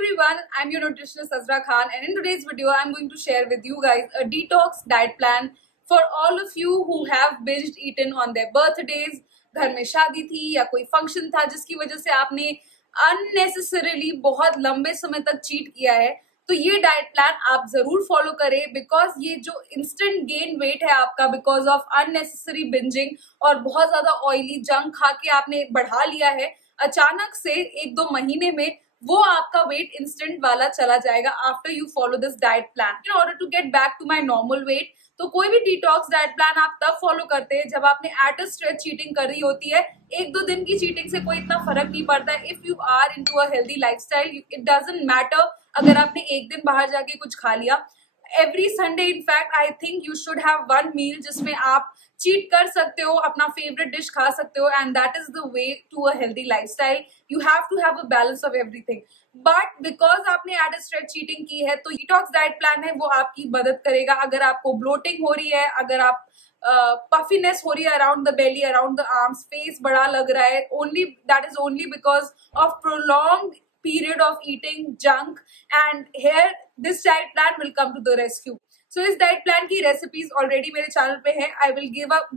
everyone, I'm your nutritionist Azra Khan, and in today's video I'm going to share with you guys a detox diet plan for all of you who have binged eaten on their birthdays, घर में शादी थी या कोई function था जिसकी वजह से आपने अननेसेसरीली बहुत लंबे समय तक चीट किया है। तो ये डाइट प्लान आप जरूर फॉलो करें बिकॉज ये जो इंस्टेंट गेन वेट है आपका बिकॉज ऑफ अननेसेसरी बिंजिंग और बहुत ज्यादा ऑयली जंक खा के आपने बढ़ा लिया है, अचानक से 1-2 महीने में वो आपका वेट इंस्टेंट वाला चला जाएगा after you follow this diet plan in order to get back to my normal weight. तो कोई भी डिटॉक्स डाइट प्लान आप तब फॉलो करते हैं जब आपने एट अ स्ट्रेच चीटिंग कर रही होती है। 1-2 दिन की चीटिंग से कोई इतना फर्क नहीं पड़ता है। If you are into a healthy lifestyle it doesn't matter अगर आपने एक दिन बाहर जाके कुछ खा लिया। Every Sunday in fact I think you should have one meal जिसमें आप चीट कर सकते हो, अपना फेवरेट डिश खा सकते हो, and that is the way to a healthy lifestyle. You have to have a balance of everything, but because आपने एट अ स्ट्रेच चीटिंग की है तो डिटॉक्स डाइट प्लान है वो आपकी मदद करेगा। अगर आपको ब्लोटिंग हो रही है, अगर आप पफीनेस हो रही है around the belly, around the arms, face बड़ा लग रहा है, only that is only because of prolong period of eating junk, and here this diet plan will come to the rescue. So इस diet plan की recipes already मेरे channel पे है। I will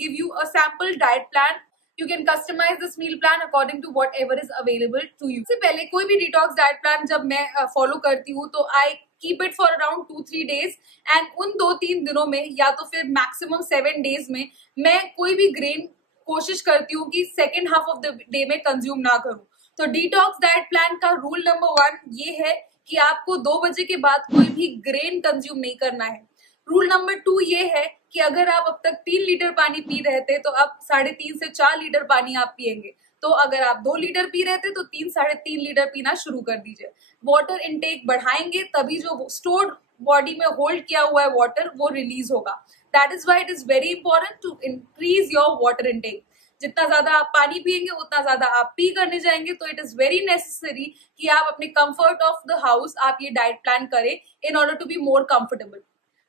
give you a sample diet plan. You can customize this meal plan according to whatever is available to you. इससे पहले कोई भी detox diet plan जब मैं follow करती हूँ तो I keep it for around 2-3 days, and उन 2-3 दिनों में या तो फिर maximum 7 days में मैं कोई भी grain कोशिश करती हूँ कि second half of the day में consume ना करूँ। तो डिटॉक्स डाइट प्लान का रूल नंबर 1 ये है कि आपको 2 बजे के बाद कोई भी ग्रेन कंज्यूम नहीं करना है। रूल नंबर 2 ये है कि अगर आप अब तक 3 लीटर पानी पी रहे थे तो अब 3.5 से 4 लीटर पानी आप पिएंगे। तो अगर आप 2 लीटर पी रहे थे तो 3-3.5 लीटर पीना शुरू कर दीजिए। वाटर इनटेक बढ़ाएंगे तभी जो स्टोर्ड बॉडी में होल्ड किया हुआ है वाटर वो रिलीज होगा। That is why it is very important to increase your water intake. जितना ज्यादा आप पानी पिएंगे उतना ज्यादा आप पी करने जाएंगे। तो इट इज वेरी नेसेसरी कि आप अपने कंफर्ट ऑफ द हाउस आप ये डाइट प्लान करें in order to be more comfortable.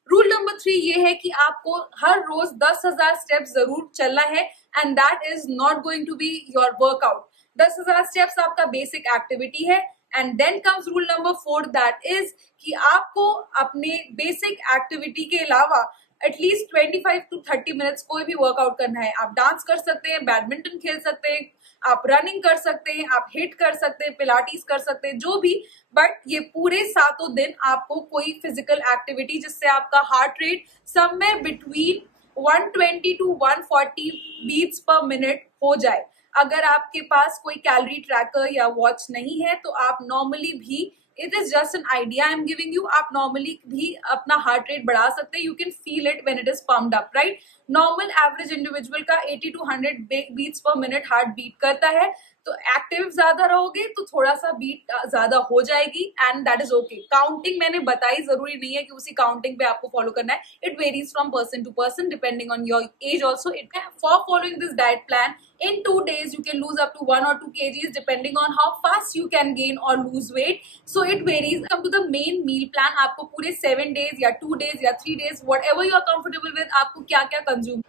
Rule number 3 ये है कि आपको हर रोज 10,000 स्टेप्स जरूर चलना है, and that is not going to be your workout. 10,000 steps आपका बेसिक एक्टिविटी है, and then comes rule number 4 that is कि आपको अपने बेसिक एक्टिविटी के अलावा एटलीस्ट 25 to 30 मिनट्स कोई भी वर्कआउट करना है। आप डांस कर सकते हैं, बैडमिंटन खेल सकते हैं, आप रनिंग कर सकते हैं, आप हिट कर सकते हैं, पिलाटीज कर सकते हैं, जो भी, बट ये पूरे 7 दिन आपको कोई फिजिकल एक्टिविटी जिससे आपका heart rate somewhere between 120 to 140 beats per minute हो जाए। अगर आपके पास कोई कैलोरी ट्रैकर या वॉच नहीं है तो आप नॉर्मली भी, it is just an idea I am giving you, आप नॉर्मली भी अपना हार्ट रेट बढ़ा सकते हैं। You can feel it when it is pumped up, right. Normal average individual का 80 to 100 beats per minute heart beat करता है। तो एक्टिव ज्यादा रहोगे तो थोड़ा सा बीट ज्यादा हो जाएगी, and that is okay. Counting मैंने बताई, जरूरी नहीं है कि उसी काउंटिंग पे आपको फॉलो करना है। It varies from person to person depending on your age also. It for following this diet plan in 2 days you can lose up to 1 or 2 kgs depending on how fast you can gain or lose weight. So it varies. Come to the main meal plan. आपको पूरे 7 days या 2 days या 3 days whatever you are comfortable with आपको क्या क्या consume।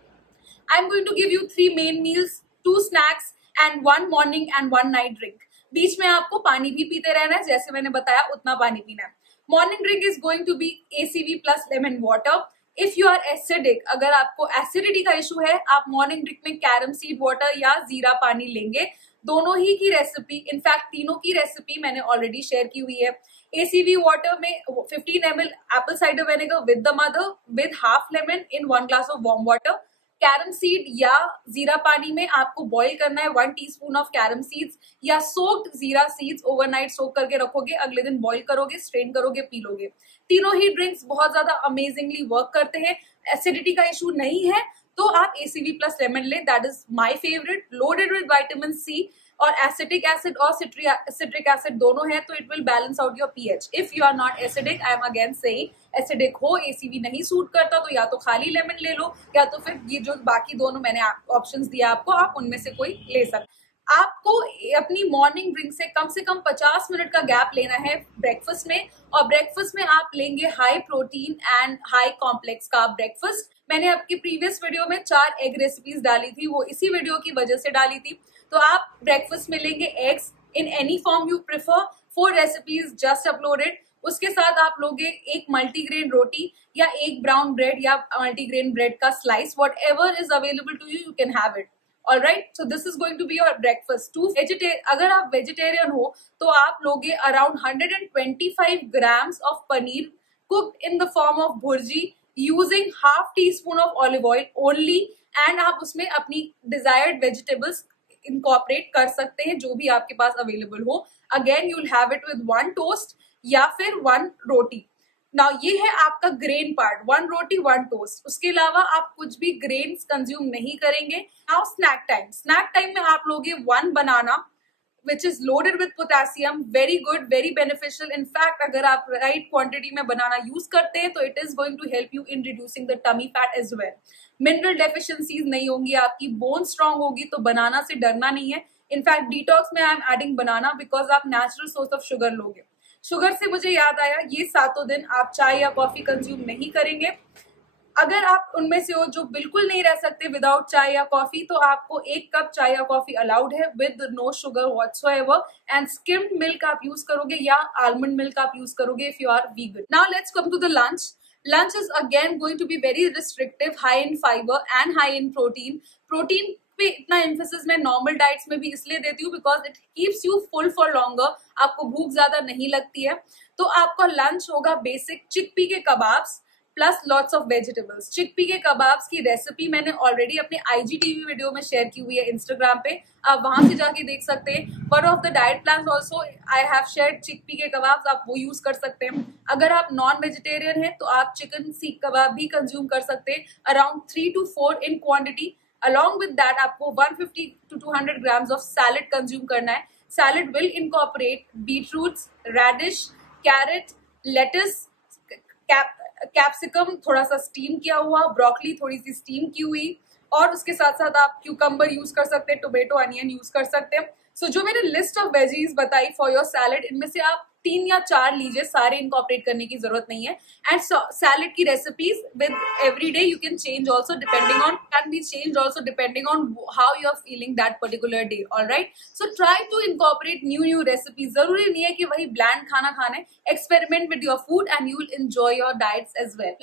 I'm going to give you 3 main meals, 2 snacks and 1 morning and 1 night drink. बीच में आपको पानी भी पीते रहना है, जैसे मैंने बताया उतना पानी पीना है। Morning drink is going to be ACV plus lemon water. If you are acidic, अगर आपको एसिडिटी का इशू है, आप मॉर्निंग ड्रिंक में कैरम सीड वाटर या जीरा पानी लेंगे। दोनों ही की रेसिपी, इनफैक्ट तीनों की रेसिपी मैंने ऑलरेडी शेयर की हुई है। एसीवी वाटर में 15 ml Apple cider vinegar with the mother with half lemon in 1 glass of warm water. Carom seed या जीरा पानी में आपको बॉईल करना है 1 टीस्पून ऑफ कैरम सीड्स या सोक्ड जीरा सीड्स ओवरनाइट सोक करके रखोगे, अगले दिन बॉईल करोगे, स्ट्रेन करोगे, पी लोगे। तीनों ही ड्रिंक्स बहुत ज्यादा अमेजिंगली वर्क करते हैं। एसिडिटी का इशू नहीं है तो आप ACV प्लस लेमन ले, that is my favourite, loaded with vitamin C, और एसिटिक एसिड और सिट्रिक एसिड दोनों है तो it will balance out your pH। If you are not acidic, I am again saying acidic हो, ACV नहीं suit करता तो या तो खाली लेमन ले लो या तो फिर ये जो बाकी दोनों मैंने ऑप्शंस दिया आपको, आप उनमें से कोई ले सकते। आपको अपनी मॉर्निंग ड्रिंक से कम 50 मिनट का गैप लेना है ब्रेकफास्ट में, और ब्रेकफास्ट में आप लेंगे high protein and high complex का ब्रेकफास्ट। मैंने आपकी प्रीवियस वीडियो में 4 एग रेसिपीज डाली थी, वो इसी वीडियो की वजह से डाली थी। तो आप ब्रेकफास्ट में लेंगे eggs in any form you prefer, 4 recipes just uploaded. उसके साथ आप लोगे एक मल्टीग्रेन रोटी या एक ब्राउन ब्रेड या मल्टीग्रेन ब्रेड का slice, whatever is available to you can have it. Alright, so this is going to be your breakfast. अगर आप वेजिटेरियन हो तो आप लोगे around 125 grams of paneer cooked in the form of bhurji using half teaspoon of olive oil only, and आप उसमें अपनी desired vegetables incorporate कर सकते हैं जो भी आपके पास अवेलेबल हो। Again you will have it with 1 toast या फिर 1 रोटी। नाउ ये है आपका ग्रेन पार्ट, 1 रोटी 1 टोस्ट। उसके अलावा आप कुछ भी ग्रेन्स कंज्यूम नहीं करेंगे। Now snack time. Snack time में आप लोगे 1 बनाना which is loaded with potassium, very good, very beneficial. In fact, अगर आप right quantity में बनाना यूज करते हैं तो it is going to help you in reducing the tummy fat as well. Mineral deficiencies नहीं होंगी, आपकी bone strong होगी, तो बनाना से डरना नहीं है। In fact, detox में I am adding banana because आप natural source of sugar लोगे। शुगर से मुझे याद आया, ये 7 दिन आप चाय या कॉफी कंज्यूम नहीं करेंगे। अगर आप उनमें से हो जो बिल्कुल नहीं रह सकते विदाउट चाय या कॉफी, तो आपको 1 कप चाय या कॉफी अलाउड है with no sugar whatsoever, and skimmed milk आप यूज करोगे या आलमंड मिल्क आप यूज करोगे if you are vegan. Now let's come to the lunch. Lunch is again going to be very restrictive, high in fibre and high in protein. Protein पे इतना emphasis मैं normal diets में भी इसलिए देती हूँ because it keeps you full for longer, आपको भूख ज्यादा नहीं लगती है। तो आपका लंच होगा बेसिक चिकपी के kebabs plus lots of vegetables. Chickpea के कबाब्स की रेसिपी मैंने ऑलरेडी अपने IGTV वीडियो में शेयर की हुई है इंस्टाग्राम पे, आप वहां से जाके देख सकते हैं। One of the diet plan also I have shared chickpea के कबाब्स, आप वो यूज कर सकते हैं। अगर आप नॉन वेजिटेरियन है तो आप चिकन सीख कबाब भी कंज्यूम कर सकते हैं, around 3 to 4 in quantity. Along with that आपको 150 to 200 grams of salad consume करना है। Salad will incorporate beetroots, radish, carrot, lettuce, capsicum थोड़ा सा स्टीम किया हुआ, ब्रोकली थोड़ी सी स्टीम की हुई, और उसके साथ साथ आप क्यूकम्बर यूज कर सकते हैं, टोमेटो, अनियन यूज कर सकते हैं। सो जो मैंने लिस्ट ऑफ वेजीज बताई फॉर योर सैलेड, इनमें से आप 3 या 4 लीजिए, सारे इनकॉर्पोरेट करने की जरूरत नहीं है। एंड सैलेड की recipes with every day you can change also depending on, can be change also depending on how you are feeling that particular day. Alright, so try to incorporate new recipes. जरूरी नहीं है कि वही bland खाना खाना है, experiment with your food and you will enjoy your diets as well.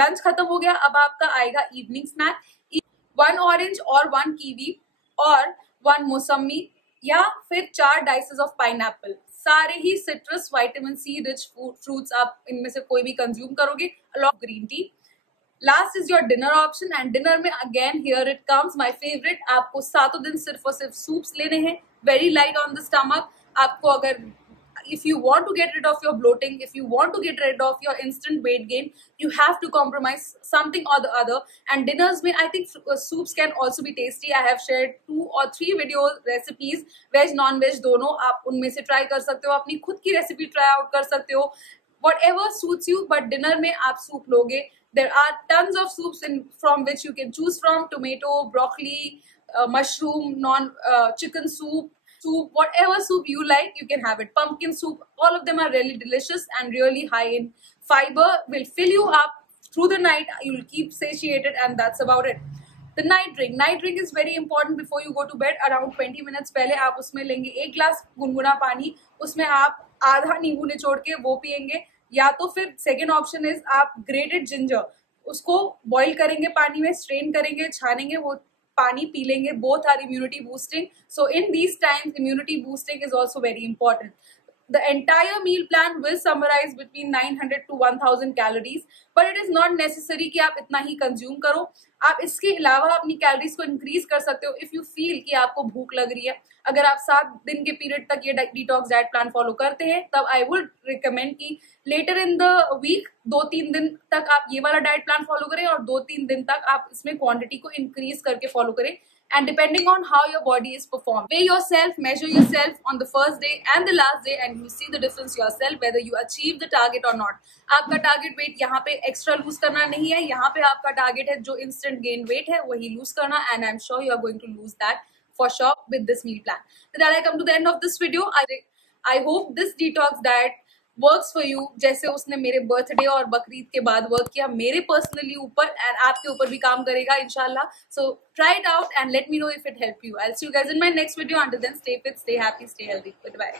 Lunch खत्म हो गया, अब आपका आएगा इवनिंग स्नैक। 1 ऑरेंज और 1 कीवी और 1 मौसमी या फिर 4 डाइसेस ऑफ पाइनएप्पल। सारे ही citrus vitamin C rich fruits आप इनमें से कोई भी कंज्यूम करोगे, along green tea. Last is your dinner option, and dinner में again here it comes my favourite, आपको 7 दिन सिर्फ और सिर्फ सूप्स लेने हैं, very light on the stomach. आपको अगर if you want to get rid of your bloating, if you want to get rid of your instant weight gain, you have to compromise something or the other. And dinners mein I think soups can also be tasty. I have shared 2 or 3 video recipes, veg non veg दोनों, आप उनमें से try कर सकते हो, अपनी खुद की recipe try out कर सकते हो, whatever suits you. But dinner में आप soup लोगे, there are tons of soups from which you can choose from: tomato, broccoli, mushroom, chicken soup, whatever soup you like, you can have it. Pumpkin soup, all of them are really delicious and really high in fiber, will fill you up through the night, you'll keep satiated, and that's about it. The night drink is very important before you go to bed. Around 20 minutes पहले आप उसमें लेंगे 1 glass गुनगुना पानी, उसमें आप आधा नींबू निचोड़ के वो पियेंगे, या तो फिर सेकेंड ऑप्शन इज आप ग्रेटेड जिंजर उसको बॉईल करेंगे, पानी में स्ट्रेन करेंगे, छानेंगे, वो पानी पी लेंगे। Both are immunity boosting, so in these times immunity boosting is also very important. The entire meal plan will summarize between 900 to 1000 calories, but it is not necessary कि आप इतना ही कंज्यूम करो। आप इसके अलावा अपनी कैलोरीज को इंक्रीज कर सकते हो इफ यू फील कि आपको भूख लग रही है। अगर आप 7 दिन के पीरियड तक ये डिटॉक्स डाइट प्लान फॉलो करते हैं, तब आई वुड रिकमेंड कि लेटर इन द वीक 2-3 दिन तक आप ये वाला डाइट प्लान फॉलो करें और 2-3 दिन तक आप इसमें क्वांटिटी को इंक्रीज करके फॉलो करें। And depending on how your body is performed, weigh yourself, measure yourself on the first day and the last day, and you see the difference yourself whether you achieve the target or not. आपका target wait यहाँ पे extra loose करना नहीं है, यहाँ पे आपका target है जो इंस्टेंट गेन वेट है वही लूज करना, and I am sure you are going to lose that for sure with this meal plan. With that, I come to the end of this video. I hope this detox diet works for you, जैसे उसने मेरे birthday और बकरीद के बाद work किया मेरे personally ऊपर, and आपके ऊपर भी काम करेगा इंशाल्लाह. So try it out and let me know if it help you. I will see you guys in my next video. Until then, stay fit, stay happy, stay healthy. Goodbye.